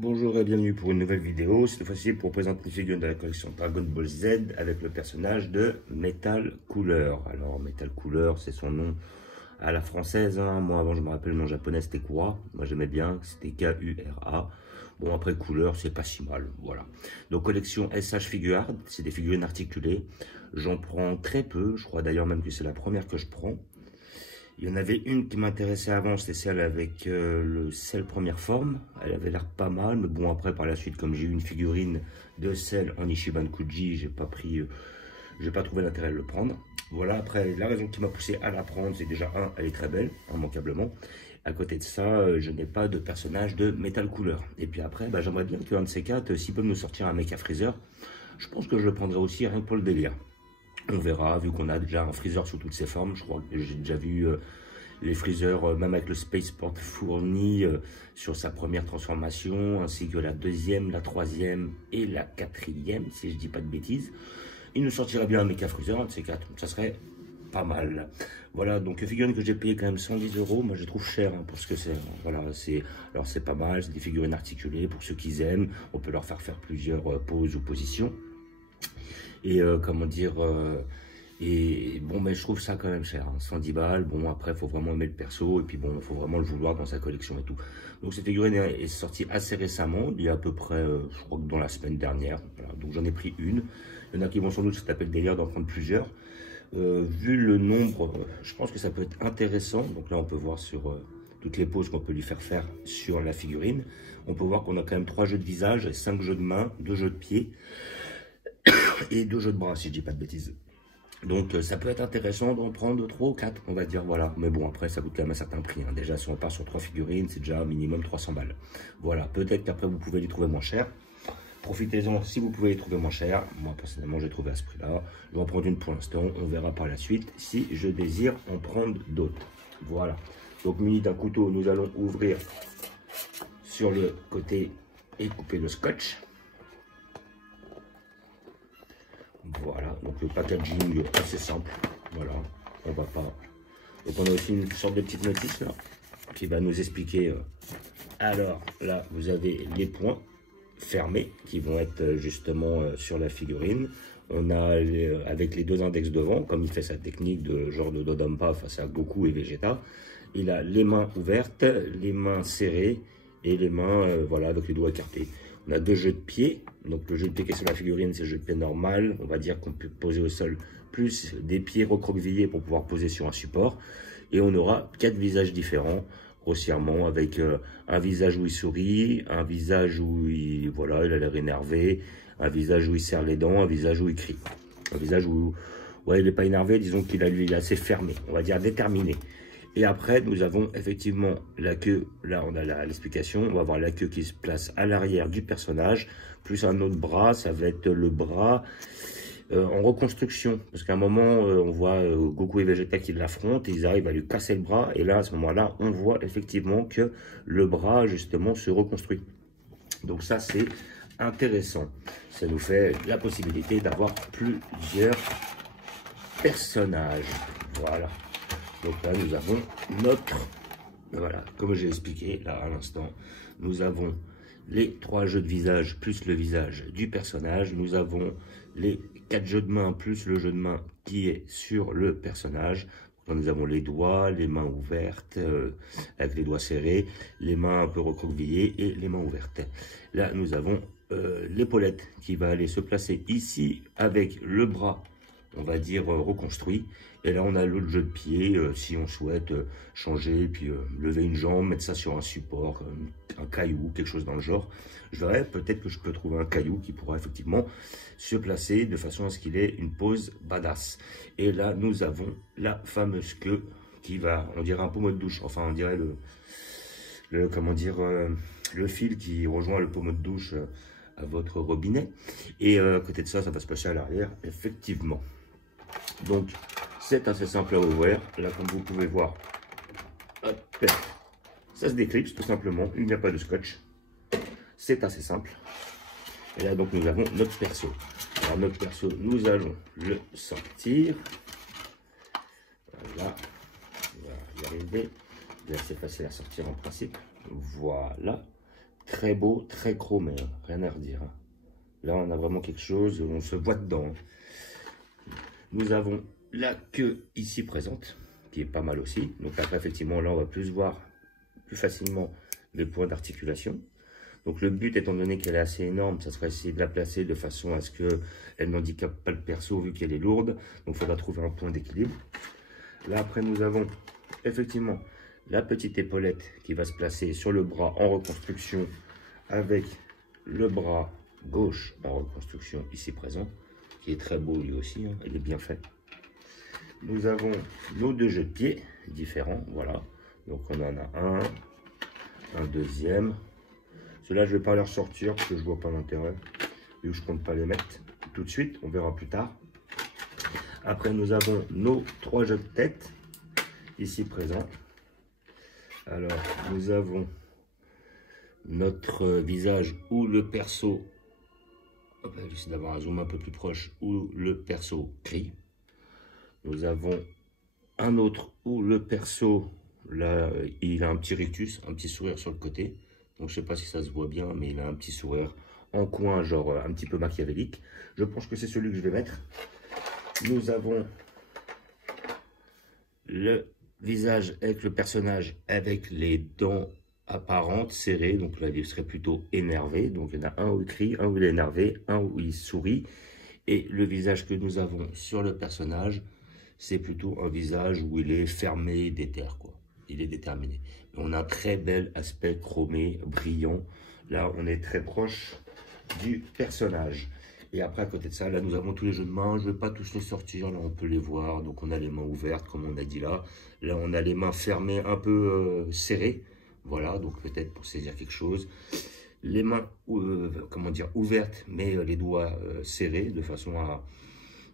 Bonjour et bienvenue pour une nouvelle vidéo, cette fois-ci pour présenter une figurine de la collection Dragon Ball Z avec le personnage de Metal Cooler. Alors Metal Cooler, c'est son nom à la française, hein. Moi avant je me rappelle le nom japonais c'était Kura, moi j'aimais bien, c'était K-U-R-A. Bon après Cooler c'est pas si mal, voilà. Donc collection SH Figuart, c'est des figurines articulées, j'en prends très peu, je crois d'ailleurs même que c'est la première que je prends. Il y en avait une qui m'intéressait avant, c'était celle avec le Cell première forme. Elle avait l'air pas mal, mais bon après par la suite, comme j'ai eu une figurine de Cell en Ichiban Kuji, j'ai pas trouvé l'intérêt de le prendre. Voilà, après la raison qui m'a poussé à la prendre, c'est déjà elle est très belle, immanquablement. À côté de ça, je n'ai pas de personnage de Metal Cooler. Et puis après, j'aimerais bien qu'un de ces quatre, s'il peut nous sortir un Mecha Freezer, je pense que je le prendrai aussi rien que pour le délire. On verra, vu qu'on a déjà un freezer sous toutes ses formes. Je crois que j'ai déjà vu les freezers, même avec le Spaceport fourni sur sa première transformation, ainsi que la deuxième, la troisième et la quatrième, si je dis pas de bêtises. Il nous sortirait bien un Mecha Freezer, un de ces quatre, ça serait pas mal. Voilà, donc figurine que j'ai payé quand même 110 €, moi je trouve cher pour ce que c'est. Voilà, alors c'est pas mal, c'est des figurines articulées pour ceux qui aiment. On peut leur faire plusieurs poses ou positions. Et comment dire, et bon, mais je trouve ça quand même cher, hein, 110 balles. Bon, après, il faut vraiment aimer le perso, et puis bon, il faut vraiment le vouloir dans sa collection et tout. Donc, cette figurine est sortie assez récemment, il y a à peu près, je crois que dans la semaine dernière. Voilà, donc, j'en ai pris une. Il y en a qui vont sans doute se taper le délire d'en prendre plusieurs. Vu le nombre, je pense que ça peut être intéressant. Donc là, on peut voir sur toutes les poses qu'on peut lui faire sur la figurine. On peut voir qu'on a quand même 3 jeux de visage, 5 jeux de main, 2 jeux de pied et 2 jeux de bras, si je dis pas de bêtises. Donc ça peut être intéressant d'en prendre 3 ou 4, on va dire, voilà. Mais bon, après ça coûte quand même un certain prix, hein. Déjà si on part sur 3 figurines, c'est déjà minimum 300 balles. Voilà, peut-être qu'après vous pouvez les trouver moins chers. Profitez-en si vous pouvez les trouver moins chers. Moi personnellement j'ai trouvé à ce prix-là. Je vais en prendre une pour l'instant, on verra par la suite si je désire en prendre d'autres. Voilà, donc muni d'un couteau, nous allons ouvrir sur le côté et couper le scotch. Voilà, donc le packaging assez simple. Voilà, on va pas. Donc on a aussi une sorte de petite notice là qui va nous expliquer. Alors là, vous avez les points fermés qui vont être justement sur la figurine. On a avec les 2 index devant, comme il fait sa technique de genre de Dodonpa face à Goku et Vegeta. Il a les mains ouvertes, les mains serrées et les mains voilà avec les doigts écartés. On a 2 jeux de pied, donc le jeu de pied qui est sur la figurine, c'est le jeu de pied normal. On va dire qu'on peut poser au sol, plus des pieds recroquevillés pour pouvoir poser sur un support. Et on aura 4 visages différents, grossièrement, avec un visage où il sourit, un visage où il, voilà, il a l'air énervé, un visage où il serre les dents, un visage où il crie. Un visage où, ouais, il n'est pas énervé, disons qu'il est assez fermé, on va dire déterminé. Et après, nous avons effectivement la queue. Là, on a l'explication. On va avoir la queue qui se place à l'arrière du personnage, plus un autre bras. Ça va être le bras en reconstruction. Parce qu'à un moment, on voit Goku et Vegeta qui l'affrontent. Ils arrivent à lui casser le bras. Et là, à ce moment-là, on voit effectivement que le bras, justement, se reconstruit. Donc ça, c'est intéressant. Ça nous fait la possibilité d'avoir plusieurs personnages. Voilà. Donc là, nous avons notre, voilà, comme j'ai expliqué là à l'instant, nous avons les 3 jeux de visage plus le visage du personnage. Nous avons les 4 jeux de main plus le jeu de main qui est sur le personnage. Donc, nous avons les doigts, les mains ouvertes, avec les doigts serrés, les mains un peu recroquevillées et les mains ouvertes. Là, nous avons l'épaulette qui va aller se placer ici avec le bras, on va dire, reconstruit. Et là, on a l'autre jeu de pied, si on souhaite changer, puis lever une jambe, mettre ça sur un support, un caillou, quelque chose dans le genre. Je verrai, peut-être que je peux trouver un caillou qui pourra effectivement se placer de façon à ce qu'il ait une pose badass. Et là, nous avons la fameuse queue qui va, on dirait un pommeau de douche, enfin, on dirait comment dire, le fil qui rejoint le pommeau de douche à votre robinet. Et à côté de ça, ça va se passer à l'arrière, effectivement. Donc, c'est assez simple à ouvrir. Là, comme vous pouvez voir, hop, ça se déclipse tout simplement. Il n'y a pas de scotch. C'est assez simple. Et là, donc, nous avons notre perso. Alors, notre perso, nous allons le sortir. Voilà. On va y arriver. C'est assez facile à sortir en principe. Voilà. très beau, très chromé, hein. Rien à redire, hein. Là, on a vraiment quelque chose, on se voit dedans, hein. Nous avons la queue ici présente, qui est pas mal aussi. Donc après, effectivement, là, on va plus voir plus facilement les points d'articulation. Donc le but, étant donné qu'elle est assez énorme, ça serait essayer de la placer de façon à ce qu'elle n'handicape pas le perso, vu qu'elle est lourde. Donc il faudra trouver un point d'équilibre. Là, après, nous avons effectivement la petite épaulette qui va se placer sur le bras en reconstruction, avec le bras gauche en reconstruction ici présent, qui est très beau lui aussi, hein, il est bien fait. Nous avons nos deux jeux de pied différents, voilà. Donc on en a un deuxième. Ceux-là, je ne vais pas les ressortir parce que je vois pas l'intérêt, vu que je compte pas les mettre tout de suite, on verra plus tard. Après, nous avons nos 3 jeux de tête ici présents. Alors, nous avons notre visage où le perso, j'essaie d'avoir un zoom un peu plus proche, où le perso crie. Nous avons un autre où le perso, là, il a un petit rictus, un petit sourire sur le côté. Donc, je sais pas si ça se voit bien, mais il a un petit sourire en coin, genre un petit peu machiavélique. Je pense que c'est celui que je vais mettre. Nous avons le visage avec le personnage avec les dents apparentes, serrées. Donc là, il serait plutôt énervé. Donc, il y en a un où il crie, un où il est énervé, un où il sourit. Et le visage que nous avons sur le personnage, c'est plutôt un visage où il est fermé, déter, quoi. Il est déterminé. On a un très bel aspect chromé, brillant. Là, on est très proche du personnage. Et après, à côté de ça, là, nous avons tous les jeux de main. Je ne vais pas tous les sortir. Là, on peut les voir. Donc, on a les mains ouvertes, comme on a dit là. Là, on a les mains fermées, un peu serrées. Voilà, donc peut-être pour saisir quelque chose. Les mains, comment dire, ouvertes, mais les doigts serrés, de façon à...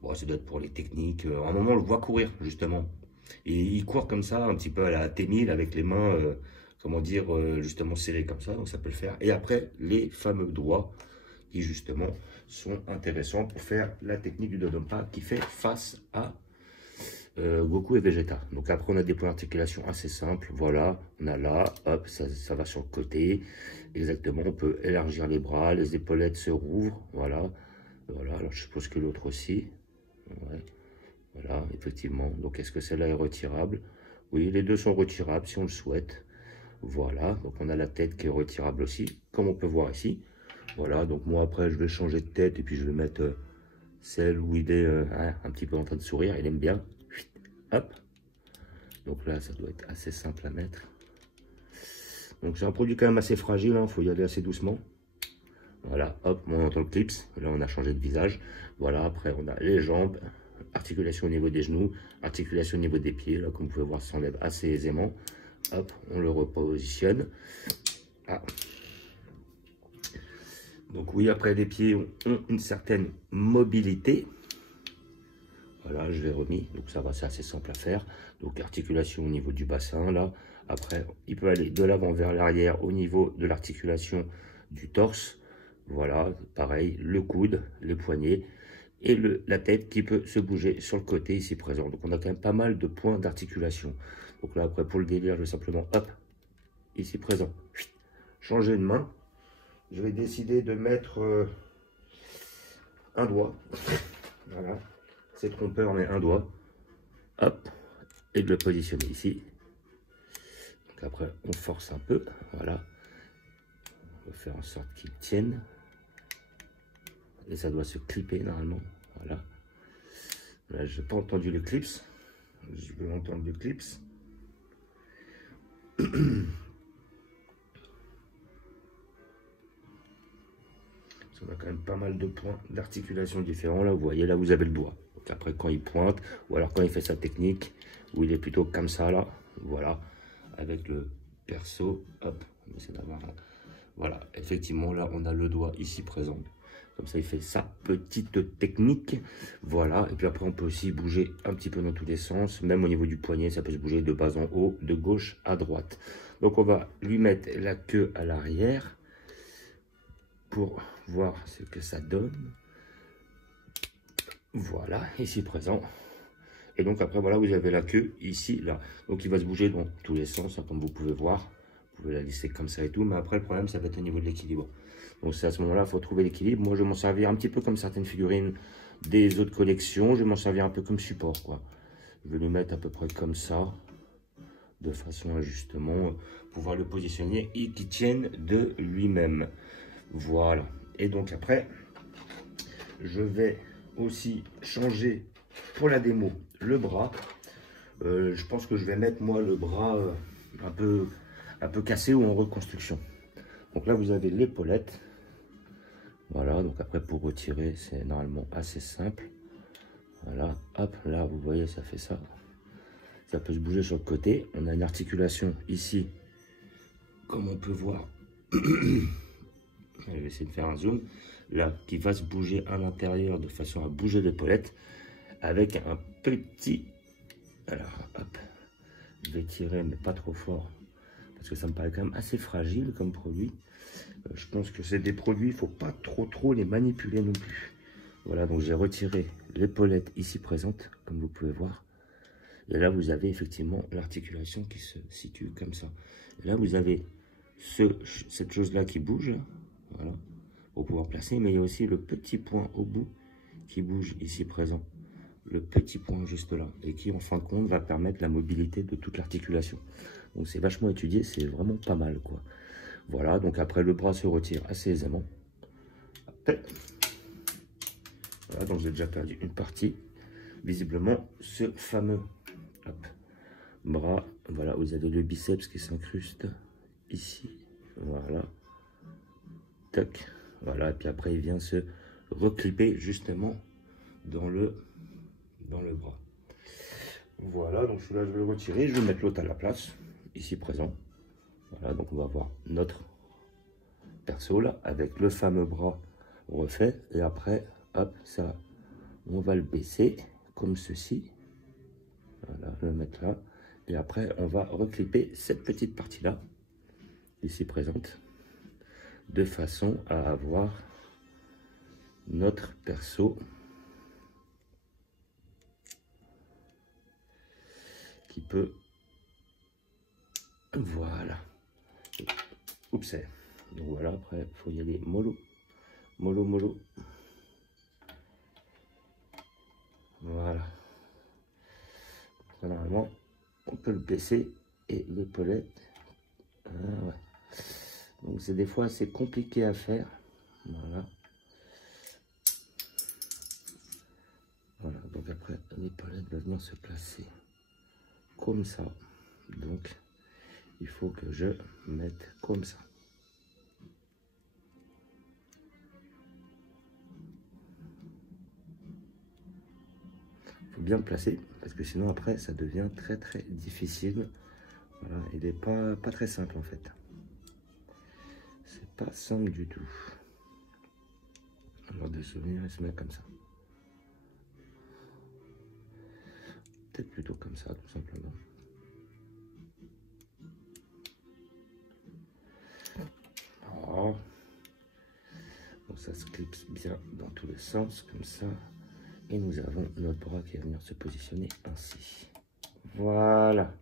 Bon, ça doit être pour les techniques. À un moment, on le voit courir, justement. Et il court comme ça, un petit peu à la T1000, avec les mains, comment dire, justement serrées comme ça. Donc, ça peut le faire. Et après, les fameux doigts, qui justement sont intéressants pour faire la technique du Dodonpa qui fait face à Goku et Vegeta. Donc après, on a des points d'articulation assez simples. Voilà, on a là, hop, ça va sur le côté. Exactement, on peut élargir les bras, les épaulettes se rouvrent. Voilà, voilà. Alors je suppose que l'autre aussi. Ouais. Voilà, effectivement. Donc est-ce que celle-là est retirable? Oui, les deux sont retirables si on le souhaite. Voilà, donc on a la tête qui est retirable aussi, comme on peut voir ici. Voilà, donc moi après je vais changer de tête et puis je vais mettre celle où il est un petit peu en train de sourire, il aime bien. Hop. Donc là ça doit être assez simple à mettre. Donc c'est un produit quand même assez fragile, il faut y aller assez doucement. Voilà, hop, on entend le clips. Là on a changé de visage. Voilà, après on a les jambes, articulation au niveau des genoux, articulation au niveau des pieds. Là comme vous pouvez voir, ça s'enlève assez aisément. Hop, on le repositionne. Ah. Donc oui, après les pieds ont une certaine mobilité. Voilà, je l'ai remis, donc ça va, c'est assez simple à faire. Donc articulation au niveau du bassin, là. Après, il peut aller de l'avant vers l'arrière au niveau de l'articulation du torse. Voilà, pareil, le coude, les poignets et la tête qui peut se bouger sur le côté ici présent. Donc on a quand même pas mal de points d'articulation. Donc là, après, pour le délire, je vais simplement, hop, ici présent, changer de main. Je vais décider de mettre un doigt. Voilà. C'est trompeur, mais un doigt. Hop. Et de le positionner ici. Donc après, on force un peu. Voilà. On va faire en sorte qu'il tienne. Et ça doit se clipper normalement. Voilà. Là, je n'ai pas entendu le clips. Je vais entendre le clips. On a quand même pas mal de points d'articulation différents. Là, vous voyez, là, vous avez le doigt. Donc après, quand il pointe, ou alors quand il fait sa technique, où il est plutôt comme ça, là, voilà, avec le perso, hop, on essaie d'avoir, voilà, effectivement, là, on a le doigt ici présent. Comme ça, il fait sa petite technique. Voilà, et puis après, on peut aussi bouger un petit peu dans tous les sens. Même au niveau du poignet, ça peut se bouger de bas en haut, de gauche à droite. Donc, on va lui mettre la queue à l'arrière pour voir ce que ça donne. Voilà, ici présent. Et donc après, voilà, vous avez la queue ici, là. Donc il va se bouger dans tous les sens, hein, comme vous pouvez voir. Vous pouvez la lisser comme ça et tout, mais après le problème ça va être au niveau de l'équilibre. Donc c'est à ce moment-là, il faut trouver l'équilibre. Moi je vais m'en servir un petit peu comme certaines figurines des autres collections. Je vais m'en servir un peu comme support, quoi. Je vais le mettre à peu près comme ça, de façon à justement pouvoir le positionner et qu'il tienne de lui-même. Voilà. Et donc après, je vais aussi changer pour la démo le bras. Je pense que je vais mettre moi le bras un peu cassé ou en reconstruction. Donc là vous avez l'épaulette. Voilà, donc après pour retirer c'est normalement assez simple. Voilà, hop, là vous voyez ça fait ça. Ça peut se bouger sur le côté. On a une articulation ici, comme on peut voir. Je vais essayer de faire un zoom. Là, qui va se bouger à l'intérieur de façon à bouger l'épaulette avec un petit... Alors, hop, je vais tirer, mais pas trop fort, parce que ça me paraît quand même assez fragile comme produit. Je pense que c'est des produits, il ne faut pas trop les manipuler non plus. Voilà, donc j'ai retiré l'épaulette ici présente, comme vous pouvez voir. Et là, vous avez effectivement l'articulation qui se situe comme ça. Et là, vous avez cette chose-là qui bouge, voilà, pour pouvoir placer. Mais il y a aussi le petit point au bout qui bouge ici présent. Le petit point juste là. Et qui, en fin de compte, va permettre la mobilité de toute l'articulation. Donc, c'est vachement étudié. C'est vraiment pas mal, quoi. Voilà, donc après, le bras se retire assez aisément. Voilà, donc j'ai déjà perdu une partie. Visiblement, ce fameux... Hop, bras, voilà, vous avez le biceps qui s'incruste ici, voilà, tac, voilà, et puis après il vient se reclipper justement dans le bras. Voilà, donc celui-là je vais le retirer, je vais mettre l'autre à la place, ici présent. Voilà, donc on va voir notre perso là, avec le fameux bras refait, et après, hop, ça, on va le baisser comme ceci. Voilà, le mettre là. Et après, on va reclipper cette petite partie-là, ici présente, de façon à avoir notre perso qui peut... Voilà. Oups. Donc voilà, après, il faut y aller mollo. Mollo, mollo. Voilà. Normalement, on peut le baisser et l'épaulette. Ah, ouais. Donc c'est des fois assez compliqué à faire. Voilà. Voilà. Donc après, l'épaulette va venir se placer comme ça. Donc il faut que je mette comme ça. Bien placé parce que sinon après ça devient très difficile. Voilà, il n'est pas très simple en fait, c'est pas simple du tout. Alors de souvenir, il se met comme ça, peut-être plutôt comme ça tout simplement. Oh. Donc ça se clipse bien dans tous les sens comme ça. Et nous avons notre bras qui va venir se positionner ainsi. Voilà.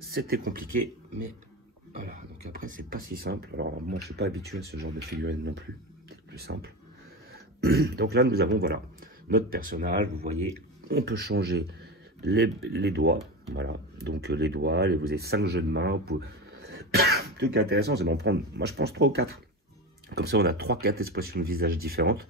C'était compliqué, mais voilà. Donc après, c'est pas si simple. Alors moi, je suis pas habitué à ce genre de figurine non plus. C'est plus simple. Donc là, nous avons, voilà, notre personnage. Vous voyez, on peut changer les doigts. Voilà. Donc les doigts, vous avez 5 jeux de main. Le truc intéressant, c'est d'en prendre, moi, je pense 3 ou 4. Comme ça, on a 3-4 expressions de visage différentes.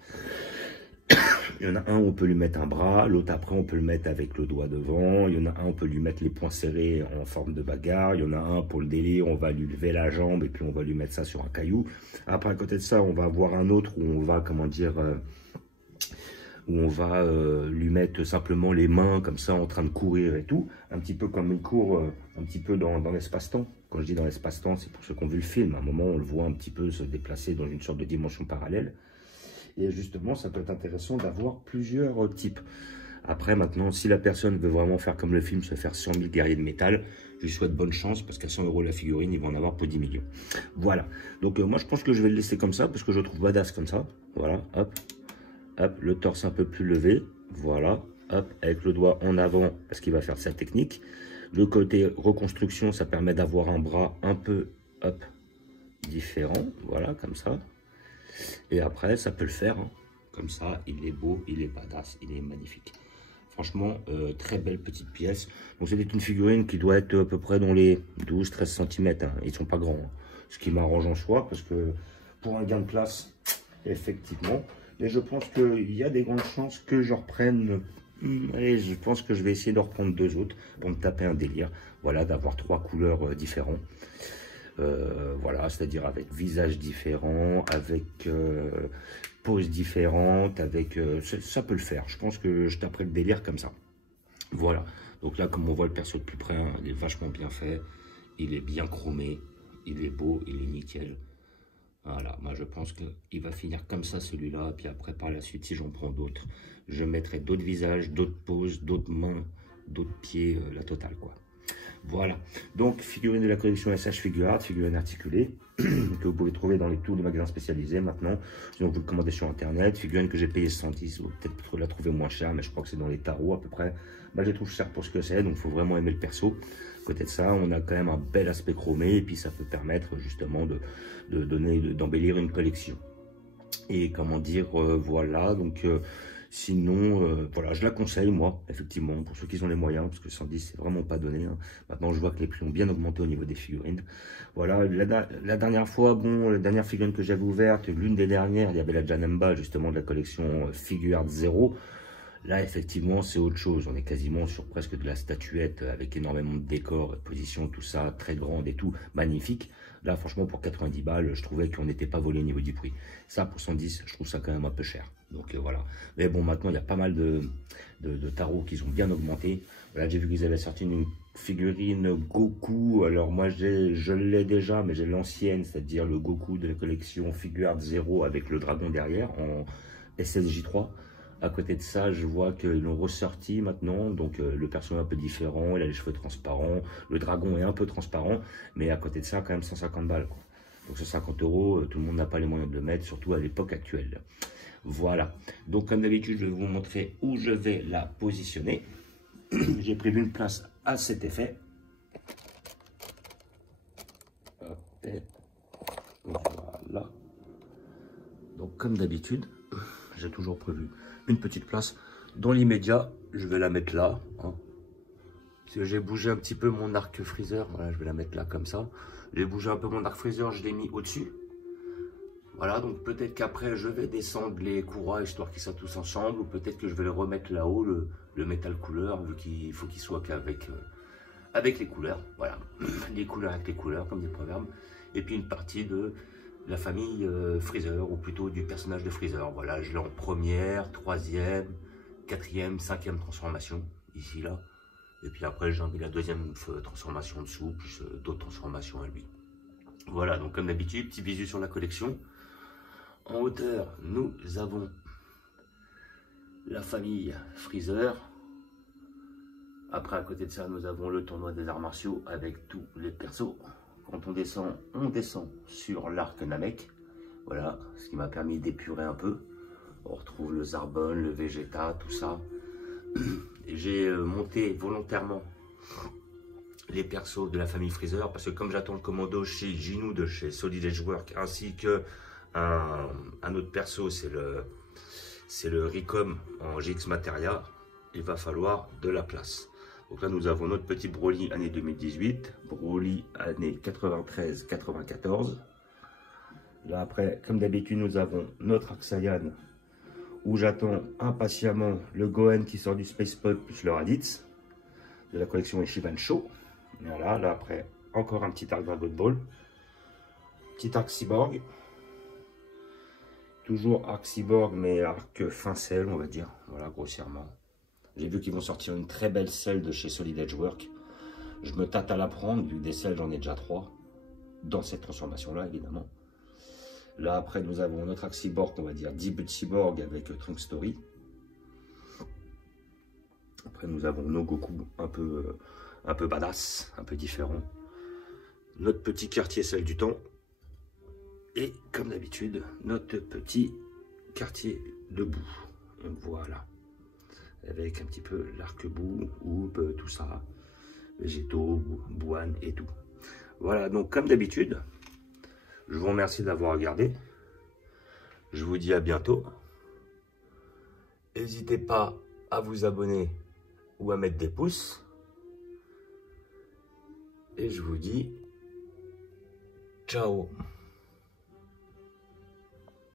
Il y en a un où on peut lui mettre un bras, l'autre après on peut le mettre avec le doigt devant, il y en a un on peut lui mettre les poings serrés en forme de bagarre, il y en a un pour le délire, on va lui lever la jambe et puis on va lui mettre ça sur un caillou. Après à côté de ça on va avoir un autre où on va, comment dire, où on va lui mettre simplement les mains comme ça en train de courir et tout, un petit peu comme il court un petit peu dans l'espace-temps. Quand je dis dans l'espace-temps, c'est pour ceux qui ont vu le film, à un moment on le voit un petit peu se déplacer dans une sorte de dimension parallèle. Et justement, ça peut être intéressant d'avoir plusieurs types. Après, maintenant, si la personne veut vraiment faire comme le film, se faire 100 000 guerriers de métal, je lui souhaite bonne chance, parce qu'à 100 € la figurine, il va en avoir pour 10 millions. Voilà. Donc, moi, je pense que je vais le laisser comme ça, parce que je le trouve badass comme ça. Voilà, hop, hop, le torse un peu plus levé. Voilà, hop, avec le doigt en avant, parce qu'il va faire sa technique. Le côté reconstruction, ça permet d'avoir un bras un peu, hop, différent. Voilà, comme ça. Et après, ça peut le faire. Hein. Comme ça, il est beau, il est badass, il est magnifique. Franchement, très belle petite pièce. Donc, c'était une figurine qui doit être à peu près dans les 12-13 cm. Hein. Ils ne sont pas grands. Hein. Ce qui m'arrange en soi, parce que pour un gain de place, effectivement. Et je pense qu'il y a des grandes chances que je reprenne. Et je pense que je vais essayer de reprendre 2 autres pour me taper un délire. Voilà, d'avoir 3 couleurs différents. Voilà, c'est-à-dire avec visage différent, avec pose différente, avec ça peut le faire. Je pense que je taperai le délire comme ça. Voilà. Donc là, comme on voit le perso de plus près, hein, il est vachement bien fait. Il est bien chromé. Il est beau, il est nickel. Voilà, moi je pense qu'il va finir comme ça celui-là. Puis après, par la suite, si j'en prends d'autres, je mettrai d'autres visages, d'autres poses, d'autres mains, d'autres pieds, la totale quoi. Voilà, donc figurine de la collection SH Figuart, figurine articulée, que vous pouvez trouver dans tous les magasins spécialisés maintenant. Sinon vous le commandez sur internet, figurine que j'ai payé 110, vous peut-être la trouver moins cher, mais je crois que c'est dans les tarots à peu près. Bah, je les trouve cher pour ce que c'est, donc il faut vraiment aimer le perso. À côté de ça, on a quand même un bel aspect chromé, et puis ça peut permettre justement d'embellir une collection. Et comment dire, voilà, donc... sinon, voilà, je la conseille, moi, effectivement, pour ceux qui ont les moyens, parce que 110, c'est vraiment pas donné. Hein. Maintenant, je vois que les prix ont bien augmenté au niveau des figurines. Voilà, la dernière fois, bon, la dernière figurine que j'avais ouverte, l'une des dernières, il y avait la Janemba, justement, de la collection Figuart 0. Là, effectivement, c'est autre chose. On est quasiment sur presque de la statuette, avec énormément de décors, de positions, tout ça, très grande et tout, magnifique. Là, franchement, pour 90 balles, je trouvais qu'on n'était pas volé au niveau du prix. Ça, pour 110, je trouve ça quand même un peu cher. Donc voilà. Mais bon, maintenant, il y a pas mal de tarots qui ont bien augmenté. Voilà, j'ai vu qu'ils avaient sorti une figurine Goku. Alors moi, je l'ai déjà, mais j'ai l'ancienne, c'est-à-dire le Goku de la collection Figuart 0 avec le dragon derrière en SSJ3. À côté de ça, je vois qu'ils l'ont ressorti maintenant, donc le perso est un peu différent, il a les cheveux transparents, le dragon est un peu transparent, mais à côté de ça, quand même 150 balles. Quoi. Donc 150 €, tout le monde n'a pas les moyens de le mettre, surtout à l'époque actuelle. Voilà, donc comme d'habitude, je vais vous montrer où je vais la positionner. J'ai prévu une place à cet effet. Voilà. Donc comme d'habitude, j'ai toujours prévu une petite place. Dans l'immédiat, je vais la mettre là. Hein. J'ai bougé un petit peu mon arc freezer. Voilà, je vais la mettre là comme ça. J'ai bougé un peu mon arc freezer, je l'ai mis au-dessus. Voilà, donc peut-être qu'après, je vais descendre les courroies, histoire qu'ils soient tous ensemble. Ou peut-être que je vais le remettre là-haut, le métal couleur, vu qu'il faut qu'il soit qu'avec avec les couleurs. Voilà, les couleurs avec les couleurs, comme dit le proverbe. Et puis une partie de la famille Freezer, ou plutôt du personnage de Freezer. Voilà, je l'ai en première, troisième, quatrième, cinquième transformation, ici, là. Et puis après, j'ai mis la deuxième transformation en dessous, plus d'autres transformations à lui. Voilà, donc comme d'habitude, petit visu sur la collection. En hauteur, nous avons la famille Freezer. Après, à côté de ça, nous avons le tournoi des arts martiaux avec tous les persos. Quand on descend sur l'arc Namek. Voilà, ce qui m'a permis d'épurer un peu. On retrouve le Zarbon, le Vegeta, tout ça. J'ai monté volontairement les persos de la famille Freezer parce que comme j'attends le commando chez Ginu de chez Solid Edge Work ainsi que un autre perso, c'est le Ricom en GX Materia, il va falloir de la place. Donc là, nous avons notre petit Broly année 2018, Broly année 93-94. Là, après, comme d'habitude, nous avons notre Arc Saiyan, où j'attends impatiemment le Gohan qui sort du Space Pod plus le Raditz, de la collection Ishiban Show. Voilà, là, après, encore un petit arc Dragon Ball. Petit arc Cyborg. Toujours arc Cyborg, mais arc fin selle, on va dire. Voilà, grossièrement. J'ai vu qu'ils vont sortir une très belle selle de chez Solid Edge Work. Je me tâte à la prendre, vu que des selles, j'en ai déjà 3. Dans cette transformation-là, évidemment. Là, après, nous avons notre arc Cyborg, on va dire Debut Cyborg avec Trunk Story. Après, nous avons nos Goku un peu badass, un peu différent. Notre petit quartier Celle du Temps. Et, comme d'habitude, notre petit quartier debout. Donc, voilà. Avec un petit peu l'arc-bout, tout ça. végétaux, Bouane et tout. Voilà, donc comme d'habitude, je vous remercie d'avoir regardé. Je vous dis à bientôt. N'hésitez pas à vous abonner ou à mettre des pouces. Et je vous dis ciao.